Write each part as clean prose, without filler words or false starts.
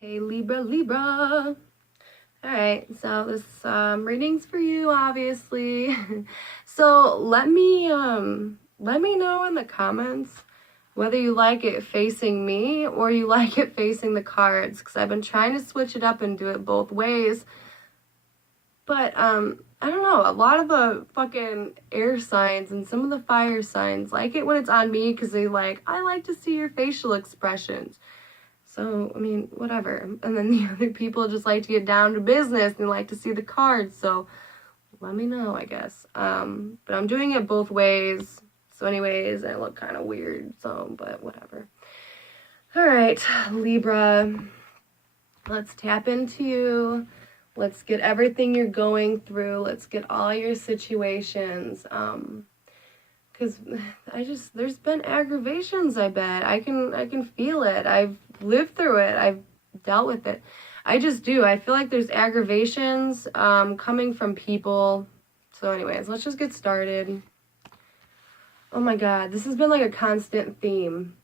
Hey Libra, Libra. All right, so this reading's for you, obviously. So let me know in the comments whether you like it facing me or you like it facing the cards, because I've been trying to switch it up and do it both ways. But I don't know, a lot of the fucking air signs and some of the fire signs like it when it's on me, because I like to see your facial expressions. So, I mean, whatever. And then the other people just like to get down to business and like to see the cards. So, let me know, I guess. But I'm doing it both ways. So, anyways, I look kind of weird. So, but whatever. All right, Libra. Let's tap into you. Let's get everything you're going through. Let's get all your situations. Because there's been aggravations, I bet. I can feel it. I've lived through it. I've dealt with it. I just do. I feel like there's aggravations coming from people. So anyways, let's just get started. Oh my God, this has been like a constant theme.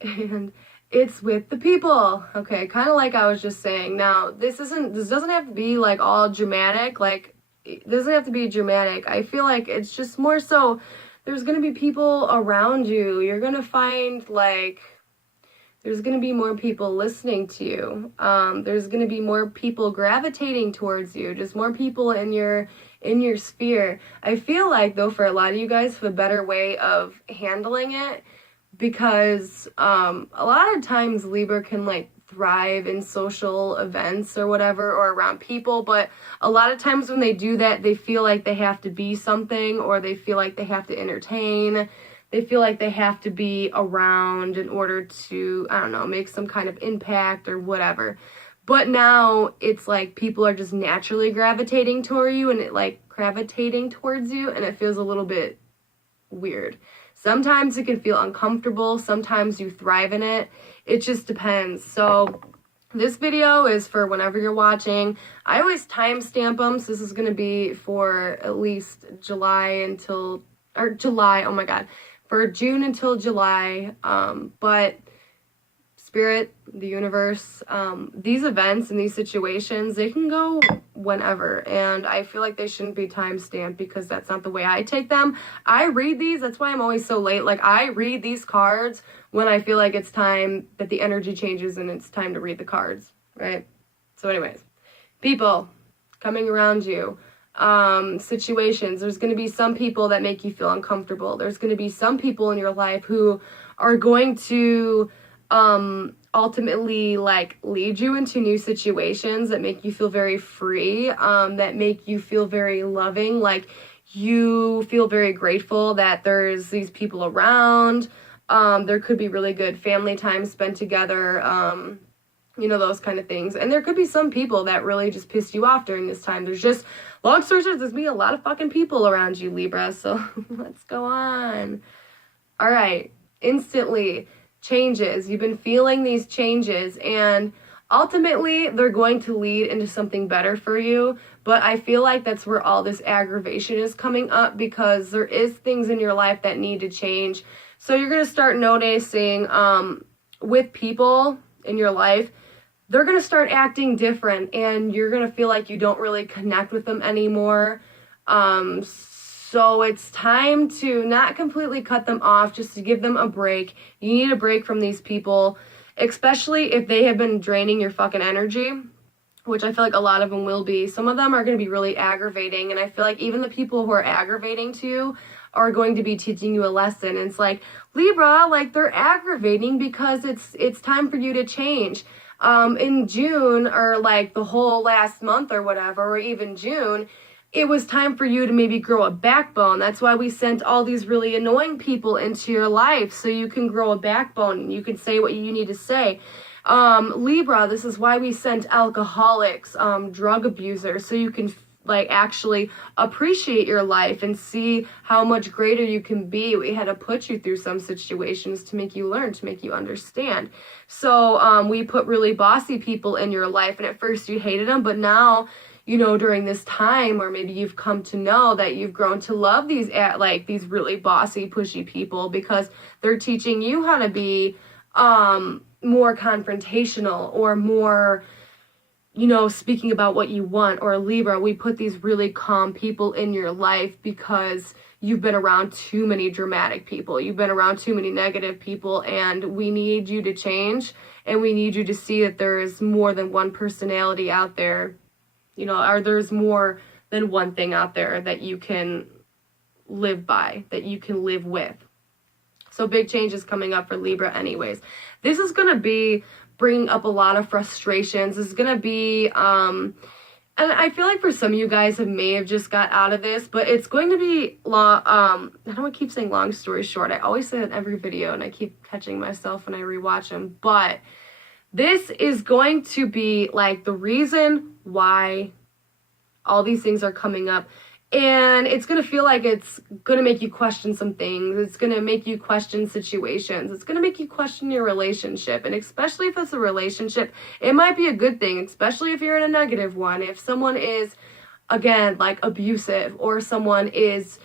And it's with the people. Okay, kind of like I was just saying. Now, this doesn't have to be like all dramatic. Like, it doesn't have to be dramatic. I feel like it's just more so there's going to be people around you. You're going to find like there's going to be more people listening to you. There's going to be more people gravitating towards you. Just more people in your sphere. I feel like though for a lot of you guys have a better way of handling it, because a lot of times Libra can like thrive in social events or whatever, or around people, but a lot of times when they do that, they feel like they have to be something, or they feel like they have to entertain, they feel like they have to be around in order to, I don't know, make some kind of impact or whatever. But now it's like people are just naturally gravitating toward you, and it feels a little bit weird. Sometimes it can feel uncomfortable. Sometimes you thrive in it. It just depends. So this video is for whenever you're watching. I always timestamp them. So this is going to be for at least July, oh my God, for June until July. But Spirit, the universe, these events and these situations, they can go whenever, and I feel like they shouldn't be time-stamped, because that's not the way I take them. I read these, that's why I'm always so late. Like, I read these cards when I feel like it's time that the energy changes and it's time to read the cards, right? So anyways, people coming around you, situations, there's going to be some people that make you feel uncomfortable. There's going to be some people in your life who are going to ultimately like lead you into new situations that make you feel very free, that make you feel very loving, like you feel very grateful that there's these people around. There could be really good family time spent together, those kind of things. And there could be some people that really just piss you off during this time. There's just, long story short, there's gonna be a lot of fucking people around you, Libra, so let's go on. All right, instantly changes. You've been feeling these changes, and ultimately they're going to lead into something better for you. But I feel like that's where all this aggravation is coming up, because there is things in your life that need to change. So you're going to start noticing with people in your life, they're going to start acting different, and you're going to feel like you don't really connect with them anymore. So it's time to not completely cut them off, just to give them a break. You need a break from these people, especially if they have been draining your fucking energy, which I feel like a lot of them will be. Some of them are going to be really aggravating, and I feel like even the people who are aggravating to you are going to be teaching you a lesson. And it's like, Libra, like, they're aggravating because it's time for you to change. In June, or like the whole last month or whatever, or even June, it was time for you to maybe grow a backbone. That's why we sent all these really annoying people into your life, so you can grow a backbone and you can say what you need to say. Libra, this is why we sent alcoholics, drug abusers, so you can like actually appreciate your life and see how much greater you can be. We had to put you through some situations to make you learn, to make you understand. So we put really bossy people in your life, and at first you hated them, but now, during this time, or maybe you've come to know that you've grown to love these really bossy, pushy people, because they're teaching you how to be more confrontational or more, speaking about what you want. Or Libra, we put these really calm people in your life because you've been around too many dramatic people. You've been around too many negative people, and we need you to change, and we need you to see that there is more than one personality out there, or there's more than one thing out there that you can live by, that you can live with. So big changes coming up for Libra anyways. This is going to be bringing up a lot of frustrations. This is going to be, and I feel like for some of you guys may have just got out of this, but it's going to be long. I don't want to keep saying long story short. I always say that in every video, and I keep catching myself when I rewatch them. But this is going to be like the reason why all these things are coming up. And it's going to feel like it's going to make you question some things. It's going to make you question situations. It's going to make you question your relationship. And especially if it's a relationship, it might be a good thing, especially if you're in a negative one. If someone is, again, like abusive, or someone is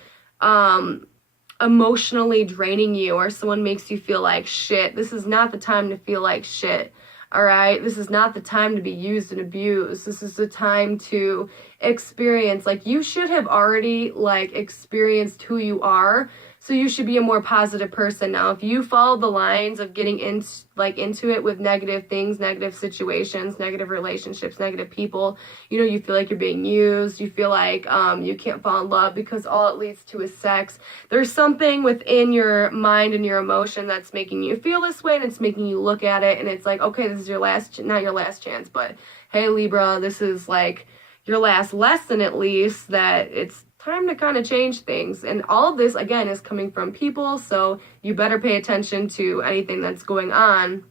emotionally draining you, or someone makes you feel like shit, this is not the time to feel like shit. All right, this is not the time to be used and abused. This is the time to experience, like, you should have already like experienced who you are, so you should be a more positive person. Now, if you follow the lines of getting into it with negative things, negative situations, negative relationships, negative people, you feel like you're being used, you feel like you can't fall in love because all it leads to is sex. There's something within your mind and your emotion that's making you feel this way, and it's making you look at it, and it's like, okay, this is your last, not your last chance, but hey, Libra, this is like your last lesson, at least, that it's time to kind of change things. And all of this, again, is coming from people, so you better pay attention to anything that's going on.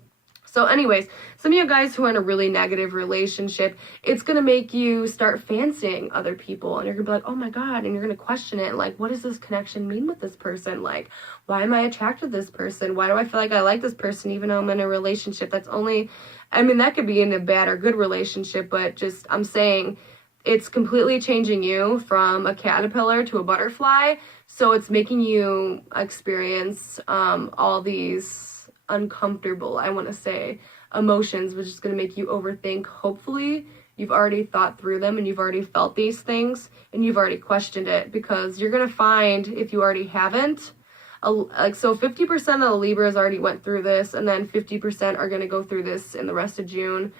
So anyways, some of you guys who are in a really negative relationship, it's going to make you start fancying other people, and you're going to be like, oh my God, and you're going to question it, like, what does this connection mean with this person? Like, why am I attracted to this person? Why do I feel like I like this person even though I'm in a relationship that's only, that could be in a bad or good relationship, but just, I'm saying, it's completely changing you from a caterpillar to a butterfly. So it's making you experience all these uncomfortable, I want to say, emotions, which is going to make you overthink. Hopefully, you've already thought through them, and you've already felt these things, and you've already questioned it, because you're going to find, if you already haven't, so 50% of the Libras already went through this, and then 50% are going to go through this in the rest of June.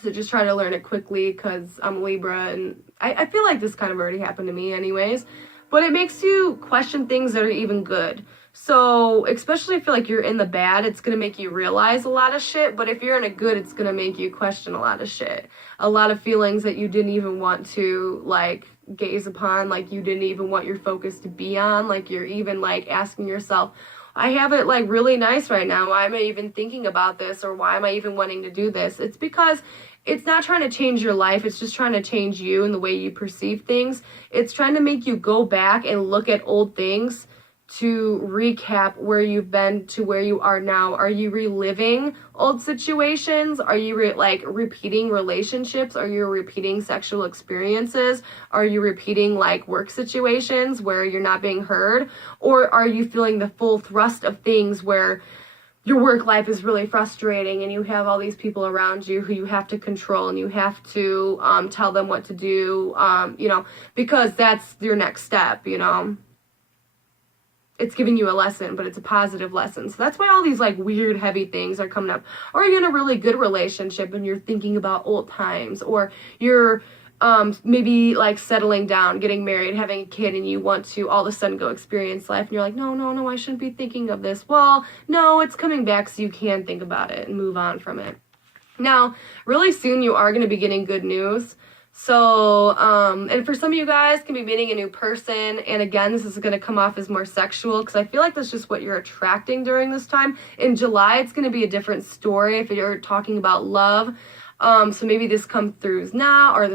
So just try to learn it quickly, because I'm Libra, and I feel like this kind of already happened to me anyways. But it makes you question things that are even good. So especially if you feel like you're in the bad, it's going to make you realize a lot of shit. But if you're in a good, it's going to make you question a lot of shit. A lot of feelings that you didn't even want to, like, gaze upon, like you didn't even want your focus to be on. Like, you're even, like, asking yourself, I have it, like, really nice right now. Why am I even thinking about this? Or why am I even wanting to do this? It's because it's not trying to change your life. It's just trying to change you and the way you perceive things. It's trying to make you go back and look at old things to recap where you've been to where you are now. Are you reliving old situations? Are you repeating relationships? Are you repeating sexual experiences? Are you repeating like work situations where you're not being heard? Or are you feeling the full thrust of things where your work life is really frustrating, and you have all these people around you who you have to control, and you have to tell them what to do, because that's your next step, It's giving you a lesson, but it's a positive lesson. So that's why all these like weird, heavy things are coming up. Or you're in a really good relationship and you're thinking about old times, or you're maybe like settling down, getting married, having a kid, and you want to all of a sudden go experience life, and you're like, no, I shouldn't be thinking of this. Well, no, it's coming back so you can think about it and move on from it. Now, really soon you are going to be getting good news. So, and for some of you guys, can be meeting a new person, and again, this is going to come off as more sexual, because I feel like that's just what you're attracting during this time. In July, it's going to be a different story if you're talking about love. So maybe this comes through now, and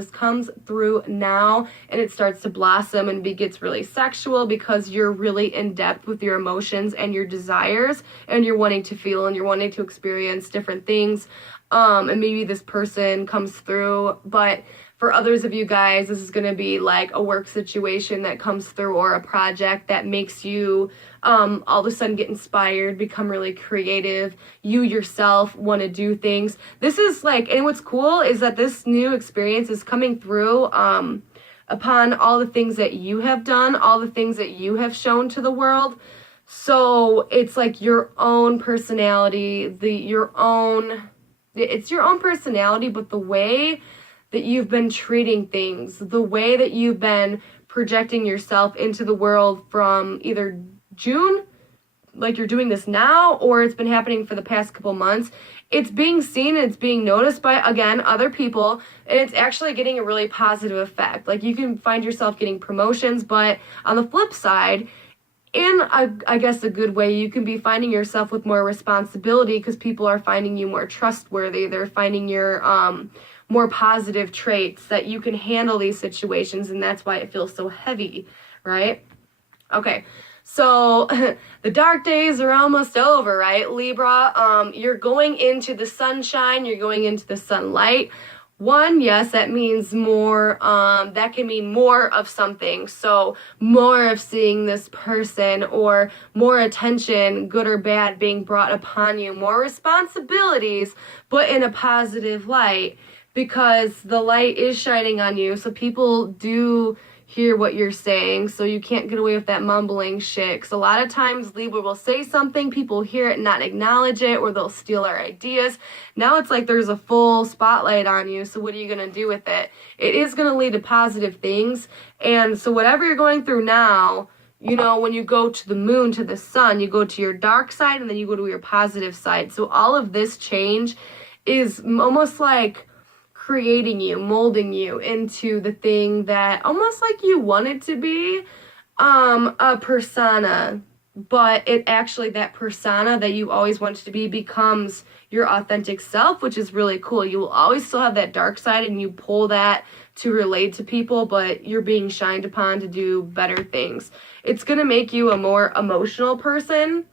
it starts to blossom and gets really sexual, because you're really in depth with your emotions and your desires, and you're wanting to feel and you're wanting to experience different things. And maybe this person comes through, but For others of you guys, this is going to be like a work situation that comes through, or a project that makes you all of a sudden get inspired, become really creative. You yourself want to do things. This is like, and what's cool is that this new experience is coming through upon all the things that you have done, all the things that you have shown to the world. So it's like your own personality, it's your own personality, but the way that you've been treating things, the way that you've been projecting yourself into the world from either June, like you're doing this now, or it's been happening for the past couple months, it's being seen and it's being noticed by, again, other people, and it's actually getting a really positive effect. Like, you can find yourself getting promotions, but on the flip side, in, I guess, a good way, you can be finding yourself with more responsibility because people are finding you more trustworthy. They're finding your more positive traits, that you can handle these situations, and that's why it feels so heavy, right? Okay, so the dark days are almost over, right, Libra? You're going into the sunshine, you're going into the sunlight. One, yes, that means more, that can mean more of something. So more of seeing this person, or more attention, good or bad, being brought upon you, more responsibilities, but in a positive light, because the light is shining on you. So people do hear what you're saying, so you can't get away with that mumbling shit. Because a lot of times Libra will say something, people hear it and not acknowledge it, or they'll steal our ideas. Now it's like there's a full spotlight on you, so what are you going to do with it? It is going to lead to positive things. And so whatever you're going through now, you know, when you go to the moon, to the sun, you go to your dark side and then you go to your positive side. So all of this change is almost like creating you, molding you into the thing that almost like you want it to be, a persona, but it actually, that persona that you always wanted to be becomes your authentic self, which is really cool. You will always still have that dark side and you pull that to relate to people, but you're being shined upon to do better things. It's going to make you a more emotional person,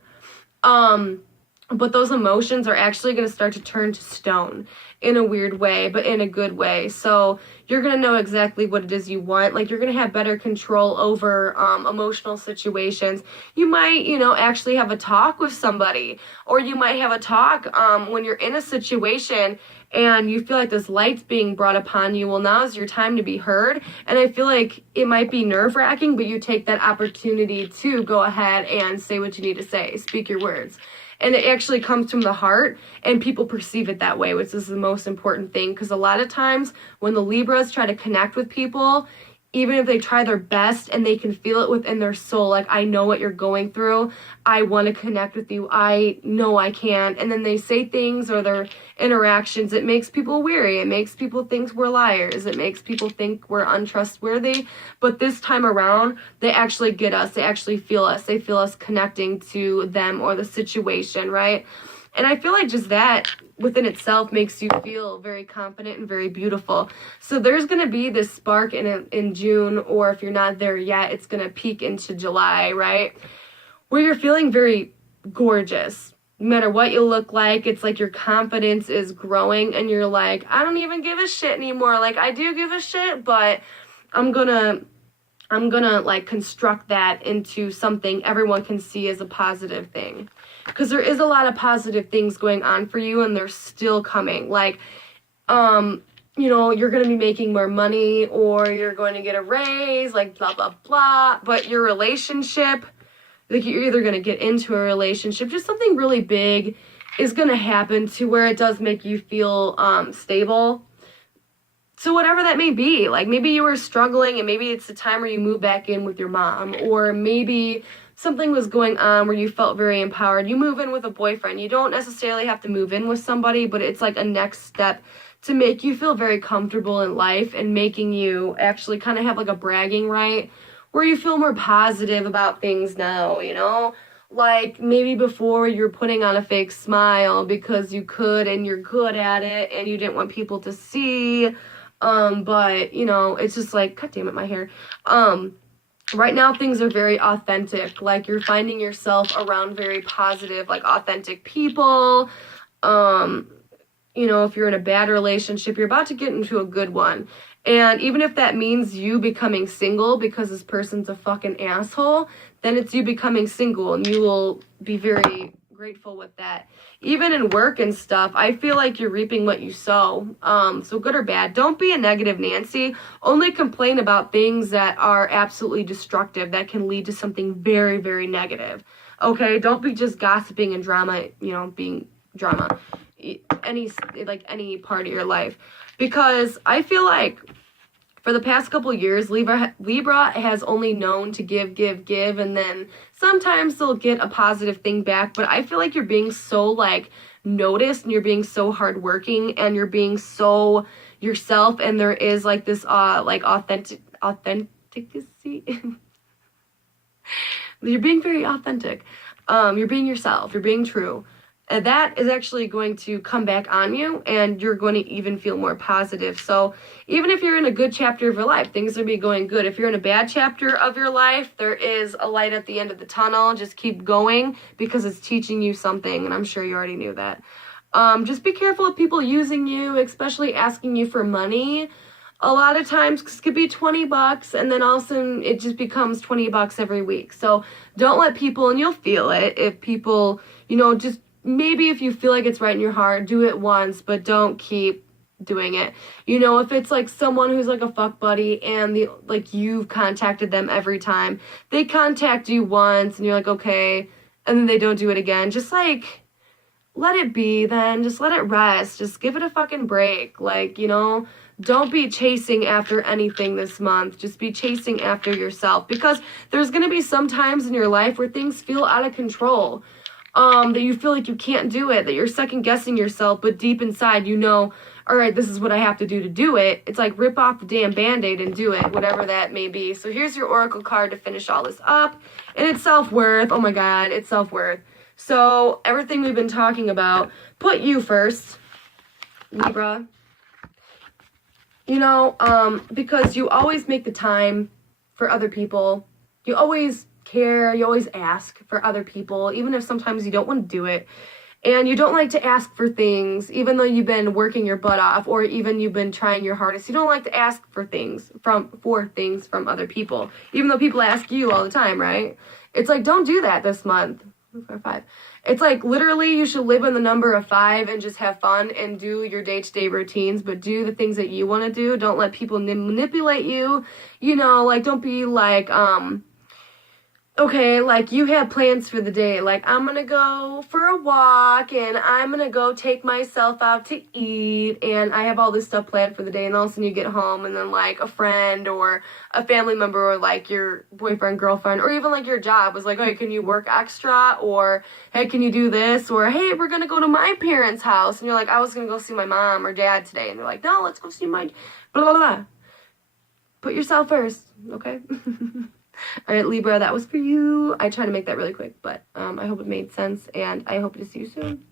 but those emotions are actually going to start to turn to stone in a weird way, but in a good way. So you're going to know exactly what it is you want. Like, you're going to have better control over emotional situations. You might, actually have a talk with somebody, or you might have a talk when you're in a situation and you feel like this light's being brought upon you. Well, now is your time to be heard. And I feel like it might be nerve-wracking, but you take that opportunity to go ahead and say what you need to say. Speak your words. And it actually comes from the heart, and people perceive it that way, which is the most important thing. Because a lot of times when the Libras try to connect with people, even if they try their best and they can feel it within their soul, like, I know what you're going through, I want to connect with you, I know I can, and then they say things, or their interactions, it makes people weary, it makes people think we're liars, it makes people think we're untrustworthy. But this time around, they actually get us, they actually feel us, they feel us connecting to them or the situation, right? And I feel like just that within itself makes you feel very confident and very beautiful. So there's going to be this spark in June, or if you're not there yet, it's going to peak into July, right? Where you're feeling very gorgeous. No matter what you look like, it's like your confidence is growing and you're like, I don't even give a shit anymore. Like, I do give a shit, but I'm gonna like construct that into something everyone can see as a positive thing. Because there is a lot of positive things going on for you, and they're still coming. Like, you're going to be making more money, or you're going to get a raise, like blah, blah, blah. But your relationship, like, you're either going to get into a relationship, just something really big is going to happen to where it does make you feel stable. So whatever that may be, like, maybe you were struggling and maybe it's the time where you move back in with your mom, or maybe something was going on where you felt very empowered. You move in with a boyfriend. You don't necessarily have to move in with somebody, but it's like a next step to make you feel very comfortable in life and making you actually kind of have like a bragging right, where you feel more positive about things now, Like, maybe before you were putting on a fake smile because you could and you're good at it and you didn't want people to see. But, it's just like, God damn it, my hair. Right now, things are very authentic. Like, you're finding yourself around very positive, like, authentic people. you know, if you're in a bad relationship, you're about to get into a good one. And even if that means you becoming single because this person's a fucking asshole, then it's you becoming single, and you will be very grateful with that. Even in work and stuff, I feel like you're reaping what you sow. So good or bad, don't be a negative Nancy. Only complain about things that are absolutely destructive, that can lead to something very, very negative. Okay, don't be just gossiping and drama, you know, being drama. Any part of your life, because I feel like for the past couple years, Libra has only known to give, and then sometimes they'll get a positive thing back. But I feel like you're being so like noticed, and you're being so hardworking, and you're being so yourself, and there is like this like authenticity. You're being very authentic. You're being yourself. You're being true. And that is actually going to come back on you, and you're going to even feel more positive. So even if you're in a good chapter of your life, things will be going good. If you're in a bad chapter of your life, there is a light at the end of the tunnel. Just keep going, because it's teaching you something, and I'm sure you already knew that. Just be careful of people using you, especially asking you for money. A lot of times it could be $20, and then all of a sudden it just becomes $20 every week. So don't let people, and you'll feel it, if people, you know, just maybe if you feel like it's right in your heart, do it once, but don't keep doing it. You know, if it's like someone who's like a fuck buddy, and you've contacted them every time, they contact you once and you're like, okay, and then they don't do it again, just like let it be then. Just let it rest. Just give it a fucking break. Like, you know, don't be chasing after anything this month. Just be chasing after yourself, because there's going to be some times in your life where things feel out of control. That you feel like you can't do it, that you're second guessing yourself, but deep inside you know, all right, this is what I have to do it. It's like rip off the damn Band-Aid and do it, whatever that may be. So here's your oracle card to finish all this up, and it's self-worth. Oh my god, it's self-worth. So everything we've been talking about, put you first, Libra. You know, because you always make the time for other people. You always care, you always ask for other people, even if sometimes you don't want to do it. And you don't like to ask for things, even though you've been working your butt off, or even you've been trying your hardest. You don't like to ask for things from other people, even though people ask you all the time, right? It's like, don't do that this month. 5. It's like literally you should live in the number of 5 and just have fun and do your day-to-day routines, but do the things that you want to do. Don't let people manipulate you. You know, like, don't be like, okay, like, you have plans for the day, like, I'm gonna go for a walk, and I'm gonna go take myself out to eat, and I have all this stuff planned for the day, and all of a sudden you get home, and then, like, a friend or a family member, or, like, your boyfriend, girlfriend, or even, like, your job was like, hey, can you work extra, or, hey, can you do this, or, hey, we're gonna go to my parents' house, and you're like, I was gonna go see my mom or dad today, and they're like, no, let's go see my, blah, blah, blah. Put yourself first, okay? All right, Libra, that was for you. I tried to make that really quick, but I hope it made sense, and I hope to see you soon.